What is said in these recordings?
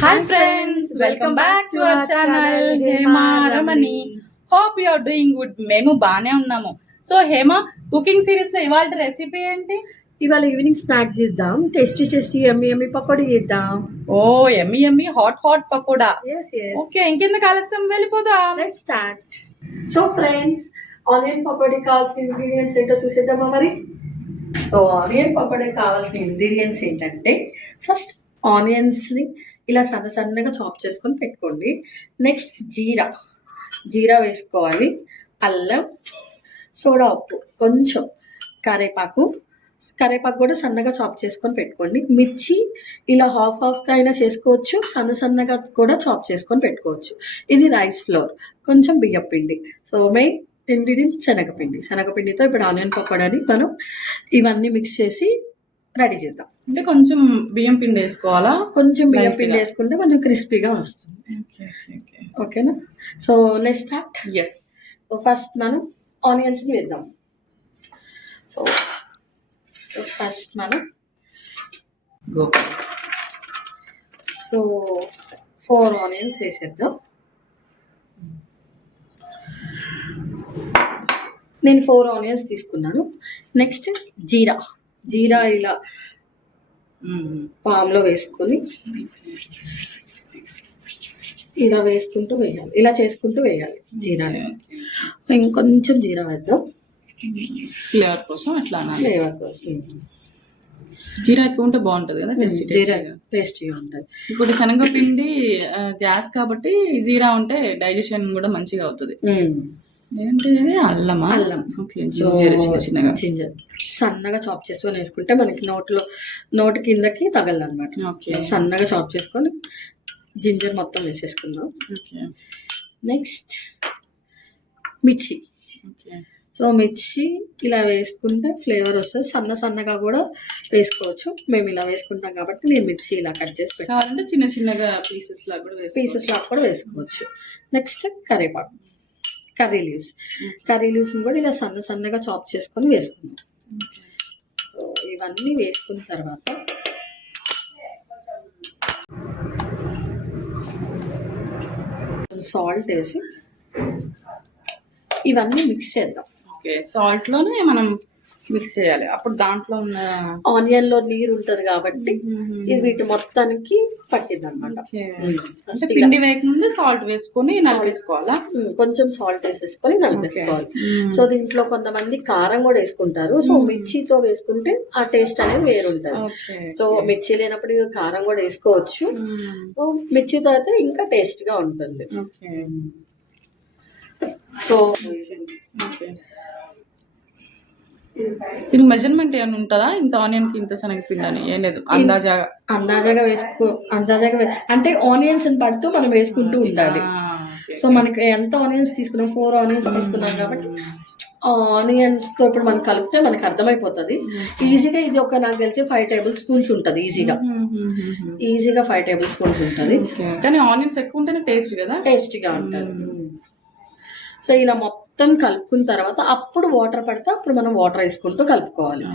Hi friends, welcome back to our channel Hema Ramani. Hope you are doing good. మేము బానే ఉన్నాము. So Hema cooking series లో ఇవాళ recipe ఏంటి? ఇవాళ ఈవినింగ్ స్నాక్ చేద్దాం. టేస్టీ యమ్మీ పకోడీ చేద్దాం. ఓ yummy hot pakoda. yes okay, ఇంకెందుకు ఆలస్యం, వెళ్ళిపోదాం. Let's start. So friends, onion pakodi కావాల్సిన ఇంగ్రీడియంట్స్ ఏంటో చూసేద్దామా మరి. సో ఆనియన్ పకోడీ కావాల్సిన ఇంగ్రీడియంట్స్ ఏంటంటే, ఫస్ట్ ఆనియన్స్ని ఇలా సన్నగా చాప్ చేసుకొని పెట్టుకోండి. నెక్స్ట్ జీరా వేసుకోవాలి, అల్లం, సోడా ఉప్పు, కొంచెం కరేపాకు కూడా సన్నగా చాప్ చేసుకొని పెట్టుకోండి. మిర్చి ఇలా హాఫ్గా అయినా చేసుకోవచ్చు, సన్నగా కూడా చాప్ చేసుకొని పెట్టుకోవచ్చు. ఇది రైస్ ఫ్లోర్, కొంచెం బియ్యం పిండి. సో మెయిన్ ఇంగ్రీడియంట్ శనగపిండితో ఇప్పుడు ఆనియన్ పకోడాని మనం ఇవన్నీ మిక్స్ చేసి రెడీ చేద్దాం. అంటే కొంచెం బియ్యం పిండి వేసుకోవాలా? కొంచెం బియ్యం పిండి వేసుకుంటే కొంచెం క్రిస్పీగా వస్తుంది. ఓకేనా? So let's start. Yes. First మనం ఆనియన్స్ని వేద్దాం. సో ఫస్ట్ మనం సో 4 ఆనియన్స్ వేసేద్దాం. నేను 4 ఆనియన్స్ తీసుకున్నాను. నెక్స్ట్ జీరా ఇలా పామ్లో వేసుకొని ఇలా వేసుకుంటూ వేయాలి, ఇలా చేసుకుంటూ వేయాలి జీరాని. ఇంకొంచెం జీరా వేద్దాం ఫ్లేవర్ కోసం. అట్లా ఫ్లేవర్ కోసం జీరా ఎక్కువ ఉంటే బాగుంటుంది కదా, జీరా టేస్టీగా ఉంటుంది. ఇప్పుడు శనగపిండి గ్యాస్ కాబట్టి జీరా ఉంటే డైజెషన్ కూడా మంచిగా అవుతుంది. ఏంటి అల్లమా? అల్లం. ఓకే, చిన్నగా సన్నగా చాప్ చేసుకొని వేసుకుంటే మనకి నోటి కిందకి తగలనమాట. ఓకే, సన్నగా చాప్ చేసుకొని జింజర్ మొత్తం వేసేసుకుందాం. ఓకే. నెక్స్ట్ మిర్చి. ఓకే. సో మిర్చి ఇలా వేసుకుంటే ఫ్లేవర్ వస్తుంది. సన్నగా కూడా వేసుకోవచ్చు. మేము ఇలా వేసుకుంటాం కాబట్టి నేను మిర్చి ఇలా కట్ చేసి పెట్టాలంటే చిన్నగా పీసెస్ లాగా కూడా వేసుకోవచ్చు. నెక్స్ట్ కర్రీ లీవ్స్ని కూడా ఇలా సన్నగా చాప్ చేసుకొని వేసుకుందాం. సో ఇవన్నీ వేసుకున్న తర్వాత సాల్ట్ వేసి ఇవన్నీ మిక్స్ చేద్దాం. ఓకే, సాల్ట్లోనే మనం మిక్స్ చేయాలి. అప్పుడు దాంట్లో ఉన్న ఆనియన్లో నీరు ఉంటుంది కాబట్టి ఇది వీటి మొత్తానికి పట్టింది అనమాట. అంటే పిండి వేయకముందే సాల్ట్ వేసుకొని నలిపేసుకోవాలా? కొంచెం సాల్ట్ వేసేసుకొని నలిపేసుకోవాలి. సో దీంట్లో కొంతమంది కారం కూడా వేసుకుంటారు. సో మిర్చితో వేసుకుంటే ఆ టేస్ట్ అనేది వేరుంటుంది. సో మిర్చి లేనప్పుడు కారం కూడా వేసుకోవచ్చు. మిర్చితో అయితే ఇంకా టేస్ట్గా ఉంటుంది. సో దీనికి మెజర్మెంట్ ఏమైనా ఉంటుందా? ఇంత ఆనియన్ కి ఇంత శనగపిండి అని ఏం లేదు, అందాజాగా అంటే ఆనియన్స్ పడుతూ మనం వేసుకుంటూ ఉండాలి. సో మనకి ఎంత ఆనియన్స్ తీసుకున్నాం, 4 ఆనియన్స్ తీసుకున్నాం కాబట్టి ఆనియన్స్ తో ఇప్పుడు మనం కలిపితే మనకి అర్థమైపోతుంది ఈజీగా. ఇది నాకు తెలిసి 5 టేబుల్ స్పూన్స్ ఉంటుంది ఈజీగా 5 టేబుల్ స్పూన్స్ ఉంటుంది. కానీ ఆనియన్స్ ఎక్కువ ఉంటేనే టేస్టీగా ఉంటుంది. సో ఇలా మొత్తం కలుపుకున్న తర్వాత అప్పుడు వాటర్ పడితే అప్పుడు మనం వాటర్ వేసుకుంటూ కలుపుకోవాలి.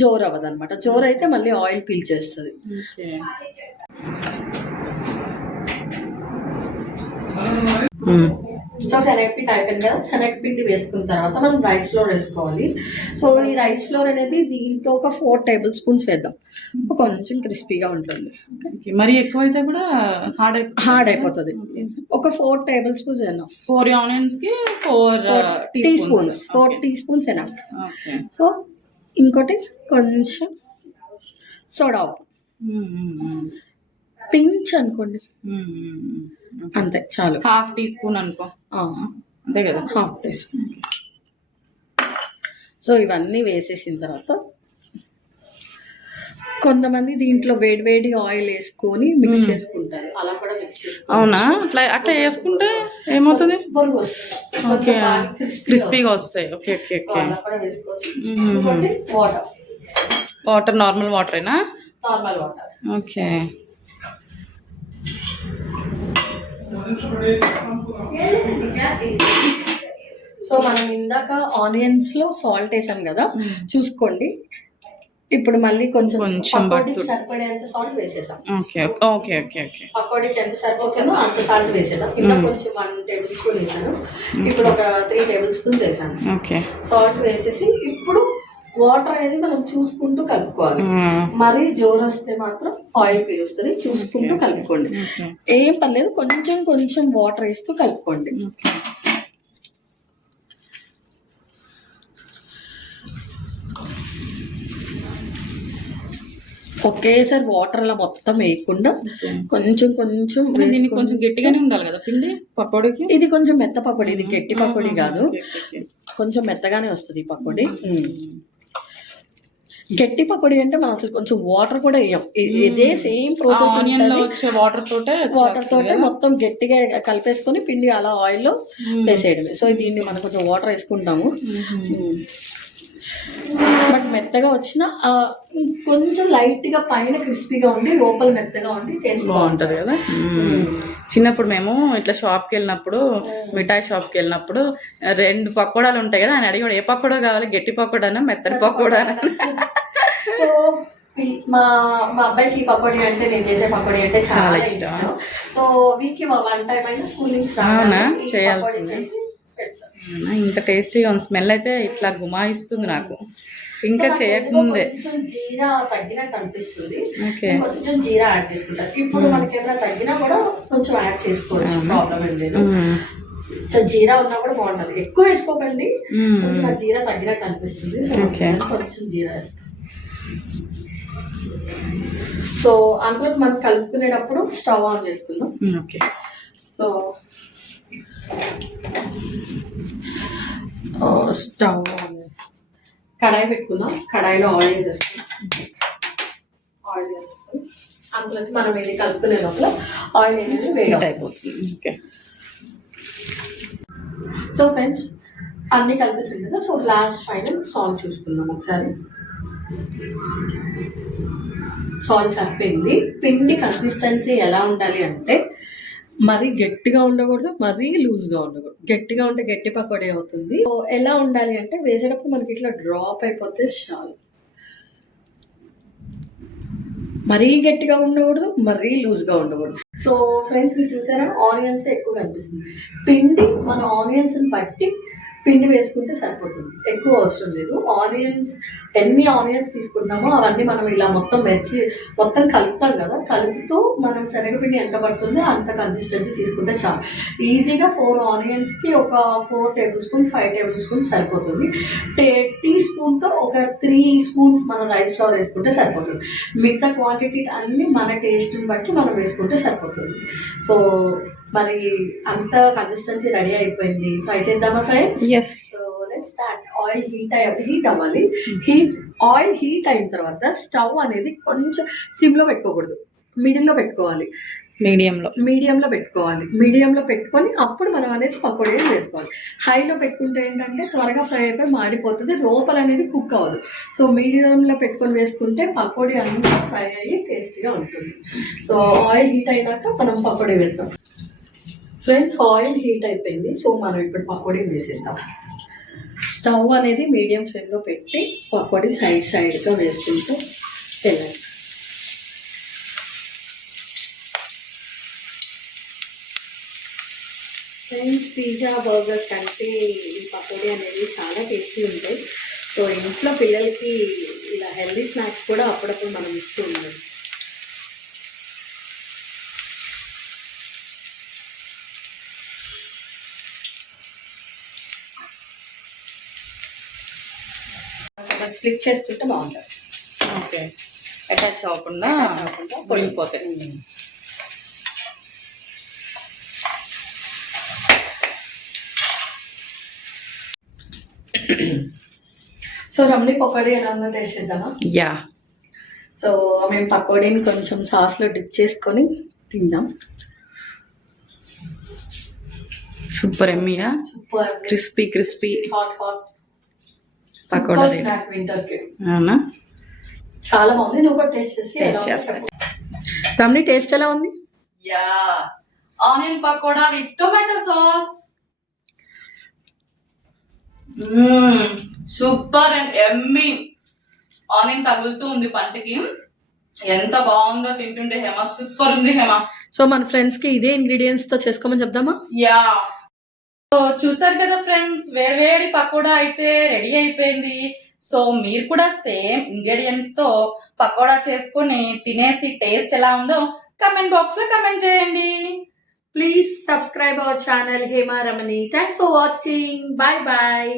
జోరు అవ్వదు అనమాట. జోరు అయితే మళ్ళీ ఆయిల్ పీల్చేస్తుంది. సో శనగపిండి అయిపోయింది కదా. శనగపిండి వేసుకున్న తర్వాత మనం రైస్ ఫ్లోర్ వేసుకోవాలి. సో ఈ రైస్ ఫ్లోర్ అనేది దీంతో ఒక 4 టేబుల్ స్పూన్స్ వేద్దాం. కొంచెం క్రిస్పీగా ఉంటుంది. మరి ఎక్కువైతే కూడా హార్డ్ అయిపోతుంది. ఒక 4 టేబుల్ స్పూన్స్ ఎనఫ్. 4 ఆనియన్స్ కి 4 టీ స్పూన్స్ ఎనఫ్. సో ఇంకోటి కొంచెం సోడా ఉప్పు, పించ్ అనుకోండి, అంతే చాలు. ½ టీ స్పూన్ అనుకో, అంతే కదా, ½ టీ స్పూన్. సో ఇవన్నీ వేసేసిన తర్వాత కొంతమంది దీంట్లో వేడి ఆయిల్ వేసుకొని మిక్స్ చేసుకుంటారు. అలా కూడా మిక్స్ చేసుకుంటారు. అవునా? అట్లా వేసుకుంటే ఏమవుతుంది? క్రిస్పీగా వస్తాయి. ఓకే. వాటర్ నార్మల్ వాటరేనా? Normal water. ఓకే. సో మనం ఇందాక ఆనియన్స్ లో సాల్ట్ వేసాం కదా, చూసుకోండి. ఇప్పుడు మళ్ళీ కొంచెం కొంచెం పకోడీకి పడుతుంది. సరిపడేంత సాల్ట్ వేసేద్దాం. ఓకే ఓకే ఓకే ఓకే పకోడీకి ఎంత సరిపోతుందో అంత సాల్ట్ వేసేద్దాం. ఇంకా కొంచెం 1 టేబుల్ స్పూన్ వేసాను, ఇప్పుడు ఒక 3 టేబుల్ స్పూన్స్ వేసాను. ఓకే సాల్ట్ వేసేసి ఇప్పుడు వాటర్ అనేది మనం చూసుకుంటూ కలుపుకోవాలి. మరీ జోరు వస్తే మాత్రం ఆయిల్ పీలుస్తుంది, చూసుకుంటూ కలుపుకోండి. ఏం పర్లేదు, కొంచెం కొంచెం వాటర్ వేస్తూ కలుపుకోండి. ఒకేసారి వాటర్ అలా మొత్తం వేయకుండా కొంచెం కొంచెం దీనికి కొంచెం గట్టిగానే ఉండాలి కదా పిండి పకోడీకి. ఇది కొంచెం మెత్త పకోడీ, ఇది గట్టి పకోడీ కాదు, కొంచెం మెత్తగానే వస్తుంది ఈ పకోడీ. గట్టి పకోడీ అంటే మనం అసలు కొంచెం వాటర్ కూడా వేయం, ఇదే సేమ్ ప్రాసెస్. వాటర్ తోటే మొత్తం గట్టిగా కలిపేసుకొని పిండి అలా ఆయిల్ లో వేసేయడమే. సో దీన్ని మనం కొంచెం వాటర్ వేసుకుంటాము, బట్ మెత్తగా వచ్చిన కొంచెం లైట్ గా పైన క్రిస్పీగా ఉండి లోపల మెత్తగా ఉండి టేస్ట్ బాగుంటది కదా. చిన్నప్పుడు మేము ఇట్లా షాప్కి వెళ్ళినప్పుడు, మిఠాయి షాప్కి వెళ్ళినప్పుడు 2 పకోడాలు ఉంటాయి కదా, ఆయన అడిగాడు ఏ పకోడా కావాలి, గట్టి పకోడానా మెత్తటి పకోడానా. సో మా అబ్బాయికి ఈ పకోడీ అంటే, నేను చేసే పకోడీ అంటే చాలా ఇష్టం. సో వీక్కి 1 టైం అయినా స్కూల్ నుంచి చేయాల్సింది. ఇంత టేస్టీగా ఉంది, స్మెల్ అయితే ఇట్లా గుమాయిస్తుంది నాకు. ఇంకా చేయకముందే కొంచెం జీరా తగ్గినట్టు అనిపిస్తుంది, కొంచెం జీరా యాడ్ చేసుకుంటారు. ఇప్పుడు మనకి ఏమైనా తగ్గినా కూడా కొంచెం యాడ్ చేసుకోవచ్చు, ప్రాబ్లం ఏం లేదు. జీరా ఉన్నా కూడా బాగుంటది, ఎక్కువ వేసుకోకండి, కొంచెం జీరా తగ్గినట్టు అనిపిస్తుంది. సో కొంచెం జీరా వేస్తాం. సో అందులో మనం కలుపుకునేటప్పుడు స్టవ్ ఆన్ చేసుకుందాం. ఓకే, సో స్టవ్ కడాయి పెట్టుకుందాం. కడాయిలో ఆయిల్ వేసుకుందాం. ఆయిల్ వేసుకొని అందులోకి మనం ఇది కలుపుకునే లోపల ఆయిల్ అనేది వేడి అయిపోతుంది. ఓకే, సో ఫ్రెండ్స్ అన్నీ కలిపేసాం కదా. సో లాస్ట్ ఫైనల్ సాల్ట్ చూసుకుందాం ఒకసారి. సాల్ట్ సరిపోయింది. పిండి కన్సిస్టెన్సీ ఎలా ఉండాలి అంటే మరీ గట్టిగా ఉండకూడదు, మరీ లూజ్గా ఉండకూడదు. గట్టిగా ఉంటే గట్టి పకోడీ అవుతుంది. సో ఎలా ఉండాలి అంటే వేసేటప్పుడు మనకి ఇట్లా డ్రాప్ అయిపోతే చాలు. మరీ గట్టిగా ఉండకూడదు, మరీ లూజ్గా ఉండకూడదు. సో ఫ్రెండ్స్ మీరు చూసారా, ఆనియన్స్ ఎక్కువ కనిపిస్తుంది. పిండి మన ఆనియన్స్ని బట్టి పిండి వేసుకుంటే సరిపోతుంది, ఎక్కువ అవసరం లేదు. ఆనియన్స్ ఎన్ని ఆనియన్స్ తీసుకుంటామో అవన్నీ మనం ఇలా మొత్తం మొత్తం కలుపుతాం కదా, కలుపుతూ మనం శనగపిండి ఎంత పడుతుందో అంత కన్సిస్టెన్సీ తీసుకుంటే చాలు. ఈజీగా 4 ఆనియన్స్కి ఒక 4 టేబుల్ స్పూన్స్ 5 టేబుల్ స్పూన్స్ సరిపోతుంది. టీ స్పూన్తో ఒక 3 స్పూన్స్ మనం రైస్ ఫ్లవర్ వేసుకుంటే సరిపోతుంది. మిగతా క్వాంటిటీ అన్ని మన టేస్ట్ని బట్టి మనం వేసుకుంటే సరిపోతుంది. సో మరి అంత కన్సిస్టెన్సీ రెడీ అయిపోయింది. ఫ్రై చేద్దామా friends? So let's start. Oil heat అవ్వాలి. ఆయిల్ హీట్ అయిన తర్వాత స్టవ్ అనేది కొంచెం సిమ్లో పెట్టుకోకూడదు, మిడిల్లో పెట్టుకోవాలి. మీడియంలో పెట్టుకోవాలి. మీడియంలో పెట్టుకొని అప్పుడు మనం అనేది పకోడీ వేసుకోవాలి. హైలో పెట్టుకుంటే ఏంటంటే త్వరగా ఫ్రై అయిపోయి మాడిపోతుంది, లోపల అనేది కుక్ అవ్వదు. సో మీడియంలో పెట్టుకొని వేసుకుంటే పకోడీ అంతా ఫ్రై అయ్యి టేస్టీగా ఉంటుంది. సో ఆయిల్ హీట్ అయినాక మనం పకోడీ వేద్దాం. ఫ్రెండ్స్ ఆయిల్ హీట్ అయిపోయింది. సో మనం ఇప్పుడు పకోడీ వేసేద్దాం. స్టవ్ అనేది మీడియం ఫ్లేమ్లో పెట్టి పకోడీ సైడ్గా వేసుకుంటూ వెళ్ళాలి. ఫ్రెండ్స్ పిజ్జా బర్గర్స్ కంటే ఈ పకోడీ అనేది చాలా టేస్టీ ఉంటాయి. సో ఇంట్లో పిల్లలకి ఇలా హెల్దీ స్నాక్స్ కూడా అప్పుడప్పుడు మనం ఇస్తూ ఉంటాం. స్ప్లిట్ చేసుకుంటే బాగుంటుంది. ఓకే, అటాచ్ అవ్వకుండా పొడిపోతాయి. సో రమ్ని పకోడీ ఎలా ఉందో టేస్ట్ చేద్దామా? యా. సో మేము పకోడీని కొంచెం సాస్లో డిప్ చేసుకొని తిందాం. సూపర్ ఎమ్మీయా, super crispy hot pakoda snack వింటర్కి. అవునా, చాలా బాగుంది. నువ్వు కూడా టేస్ట్ చేస్తా. రమ్ని టేస్ట్ ఎలా ఉంది? Yeah, onion pakoda with tomato sauce. Super and Emmy. Onion తగులుతూ ఉంది పంటికి. ఎంత బాగుందో తింటుంటే హేమ, సూపర్ ఉంది హేమ. సో మన ఫ్రెండ్స్ కి ఇదే ఇంగ్రీడియంట్స్ తో చేసుకోమని చెప్దామా? యా, సో చూసారు కదా ఫ్రెండ్స్, వేడివేడి పకోడా అయితే రెడీ అయిపోయింది. సో మీరు కూడా సేమ్ ఇంగ్రీడియంట్స్ తో పకోడా చేసుకొని తినేసి టేస్ట్ ఎలా ఉందో కమెంట్ బాక్స్ లో కమెంట్ చేయండి. Please subscribe our channel Hema Ramani. Thanks for watching. Bye bye.